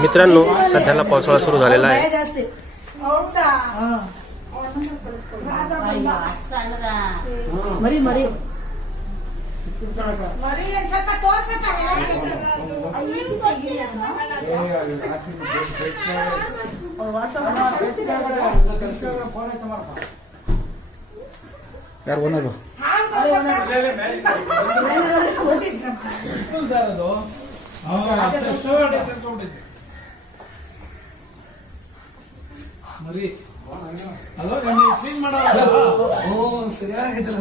मित्रांनो, सध्याला पावसाळा सुरू झालेला आहे. मरी मरी यार ओनर ಮರಿ ಹಲೋ ಕ್ಲೀನ್ ಮಾಡೋದು ಸರಿಯಾಗಿತ್ತು